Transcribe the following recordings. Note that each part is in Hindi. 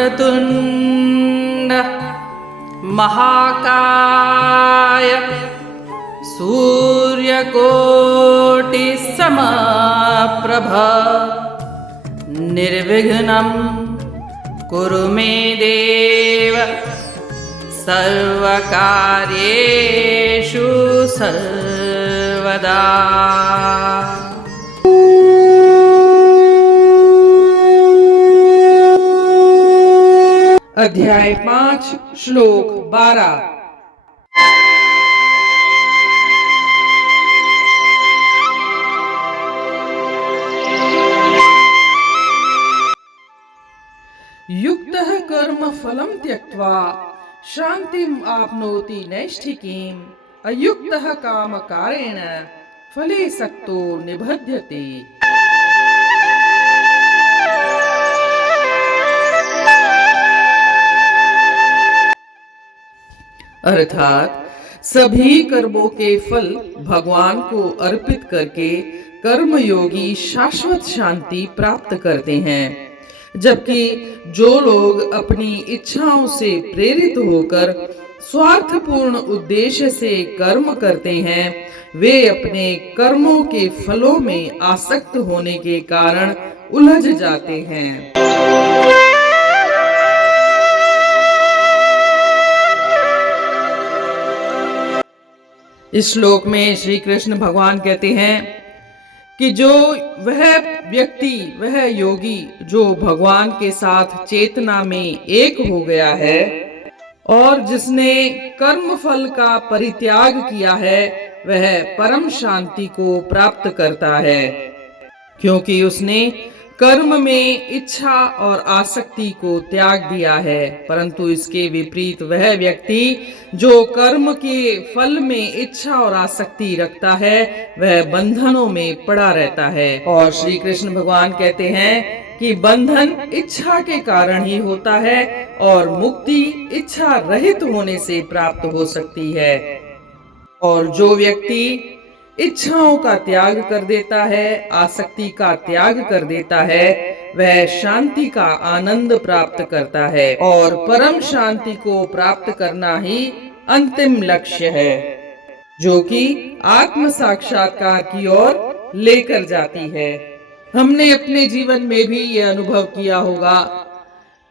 वक्रतुण्ड महाकाय सूर्यकोटिसमप्रभ निर्विघ्नं कुरु मे देव सर्वकार्येषु सर्वदा। अध्याय 5 श्लोक 12। युक्तः कर्म फलं त्यक्त्वा शान्तिम् आप्नोति नैष्ठिकीम् अयुक्तः कामकारेण फले सक्तो निबध्यते। अर्थात सभी कर्मों के फल भगवान को अर्पित करके कर्मयोगी शाश्वत शांति प्राप्त करते हैं, जबकि जो लोग अपनी इच्छाओं से प्रेरित होकर स्वार्थपूर्ण उद्देश्य से कर्म करते हैं, वे अपने कर्मों के फलों में आसक्त होने के कारण उलझ जाते हैं। इस श्लोक में श्री कृष्ण भगवान कहते हैं कि जो वह व्यक्ति, वह योगी जो भगवान के साथ चेतना में एक हो गया है और जिसने कर्म फल का परित्याग किया है, वह परम शांति को प्राप्त करता है, क्योंकि उसने कर्म में इच्छा और आसक्ति को त्याग दिया है। परंतु इसके विपरीत वह व्यक्ति जो कर्म के फल में इच्छा और आसक्ति रखता है, वह बंधनों में पड़ा रहता है। और श्री कृष्ण भगवान कहते हैं कि बंधन इच्छा के कारण ही होता है और मुक्ति इच्छा रहित होने से प्राप्त हो सकती है। और जो व्यक्ति इच्छाओं का त्याग कर देता है, आसक्ति का त्याग कर देता है, वह शांति का आनंद प्राप्त करता है और परम शांति को प्राप्त करना ही अंतिम लक्ष्य है, जो कि आत्म साक्षात्कार की ओर लेकर जाती है। हमने अपने जीवन में भी यह अनुभव किया होगा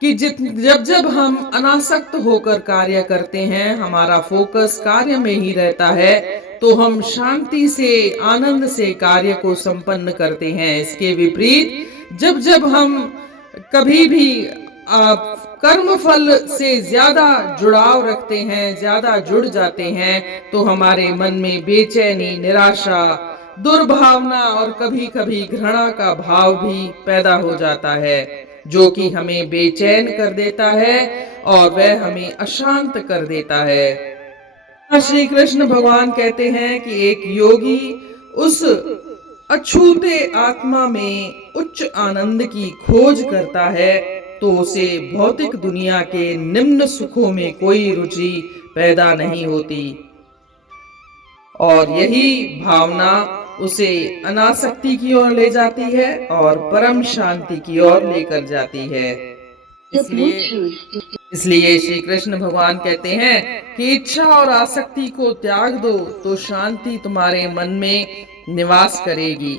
कि जब जब हम अनासक्त होकर कार्य करते हैं, हमारा फोकस कार्य में ही रहता है, तो हम शांति से, आनंद से कार्य को संपन्न करते हैं। इसके विपरीत जब जब हम कभी भी कर्म फल से ज्यादा जुड़ाव रखते हैं, ज्यादा जुड़ जाते हैं, तो हमारे मन में बेचैनी, निराशा, दुर्भावना और कभी कभी घृणा का भाव भी पैदा हो जाता है, जो कि हमें बेचैन कर देता है और वह हमें अशांत कर देता है। श्री कृष्ण भगवान कहते हैं कि एक योगी उस अछूते आत्मा में उच्च आनंद की खोज करता है, तो उसे भौतिक दुनिया के निम्न सुखों में कोई रुचि पैदा नहीं होती और यही भावना उसे अनासक्ति की ओर ले जाती है और परम शांति की ओर लेकर जाती है। इसलिए श्री कृष्ण भगवान कहते हैं कि इच्छा और आसक्ति को त्याग दो, तो शांति तुम्हारे मन में निवास करेगी।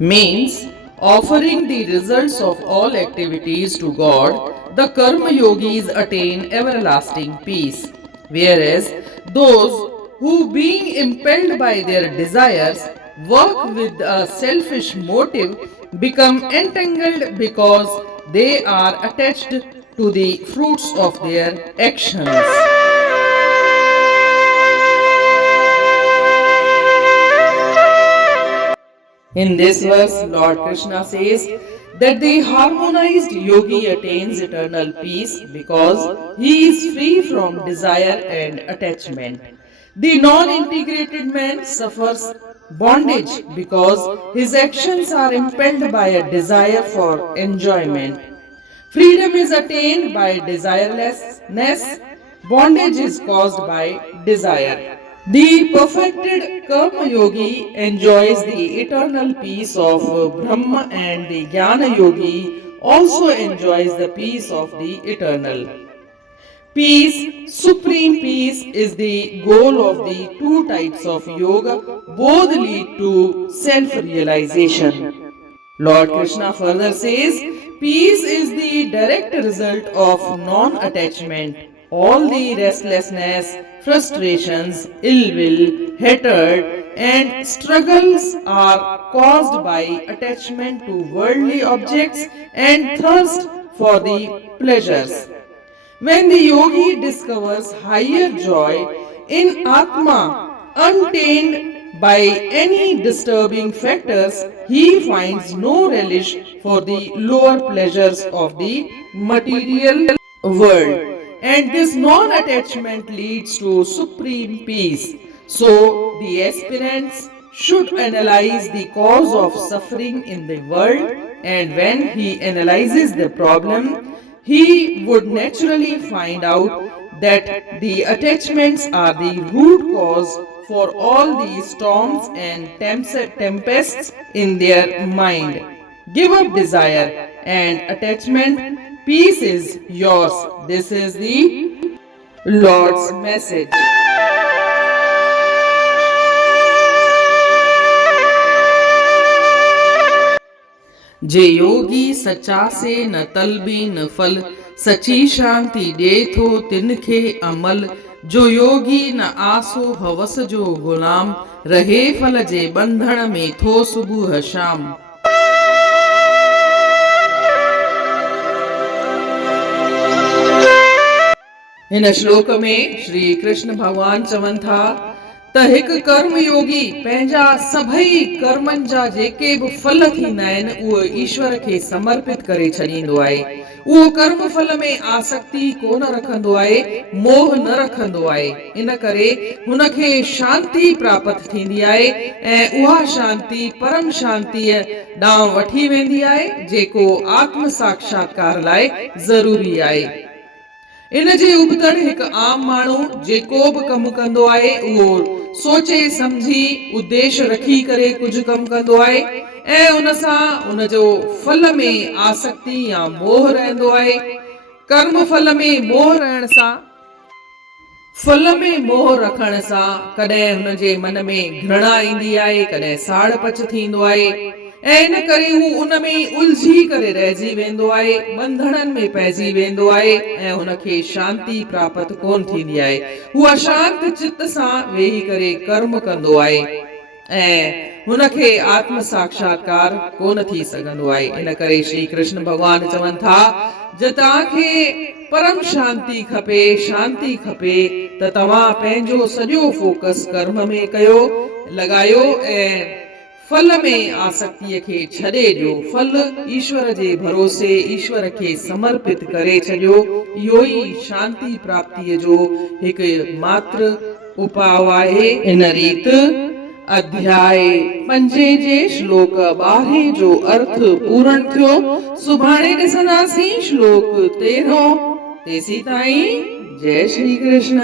Means offering the results of all activities to God, the karma yogis attain everlasting peace, whereas those who, being impelled by their desires, work with a selfish motive, become entangled because they are attached to the fruits of their actions. In this verse, Lord Krishna says that the harmonized yogi attains eternal peace because he is free from desire and attachment. The non-integrated man suffers bondage because his actions are impelled by a desire for enjoyment. Freedom is attained by desirelessness. Bondage is caused by desire. The perfected Karma Yogi enjoys the eternal peace of Brahma, and the Jnana Yogi also enjoys the peace of the eternal. Peace, supreme peace, is the goal of the two types of yoga. Both lead to self realization. Lord Krishna further says, peace is the direct result of non attachment. All the restlessness, frustrations, ill will, hatred, and struggles are caused by attachment to worldly objects and thirst for the pleasures. When the yogi discovers higher joy in Atma, untainted by any disturbing factors, he finds no relish for the lower pleasures of the material world. And this non attachment leads to supreme peace. So, the aspirants should analyze the cause of suffering in the world, and when he analyzes the problem, he would naturally find out that the attachments are the root cause for all the storms and tempests in their mind. Give up desire and attachment. Peace is yours. This is the Lord's message. जे योगी सचा से न तलबी न फल, सची शांति दे थो तिनखे अमल। जो योगी न आसो हवस जो गुलाम, रहे फल जे बंधन में थो सुबुह शाम। हिन श्लोक में श्री कृष्ण भगवान चवनि था त हिकु कर्म योगी पंहिंजा सभई कर्मनि जा जेके बि फल थींदा आहिनि उहे ईश्वर खे समर्पित करे छॾींदो आहे। उहो कर्म फल में आसक्ति कोन रखंदो आहे, मोह न रखंदो आहे। इन करे हुनखे शांति प्राप्त थींदी आहे ऐं उहा शांति परम शांतीअ ॾांहुं वठी वेंदी आहे, जेको आत्म साक्षात्कार लाइ ज़रूरी आहे। इन जे उबतड़ हिकु आम माण्हू जेको बि कमु कंदो आहे उहो सोचे समझी उद्देश्य रखी करे कुझु कमु कंदो आहे ऐं उन सां उन जो फल में आसक्ति या मोह रहंदो आहे। कर्म फल में मोह रहण सां, फल में मोह रखण सां कॾहिं हुन जे मन में घृणा ईंदी आहे, कॾहिं साड़ पच थींदो आहे ऐं इन करे हू उन में उलझी करे रहिजी वेंदो आहे, बंधननि में पइजी वेंदो आहे ऐं हुनखे शांति प्राप्त कोन थींदी आहे। हू अशांत चित्त सां वेही करे कर्म कंदो आहे ऐं हुनखे आत्म साक्षात्कार कोन थी सघंदो आहे। इन करे श्री कृष्ण भगवान चवनि था ज तव्हांखे परम शांति खपे, शांति खपे त तव्हां पंहिंजो सॼो फोकस कर्म में कयो, लॻायो ऐं फल में आसक्तिअ खे छॾे ॾियो। फल ईश्वर जे भरोसे ईश्वर खे समर्पित करे छॾियो। इहो ई शांति प्राप्तिअ जो हिकु मात्र उपाय आहे। इन रीत अध्याय 5 जे श्लोक 12 जो अर्थ पूर्ण थियो। सुभाणे ॾिसंदासीं श्लोक 13। तेसी ताईं जय श्री कृष्ण।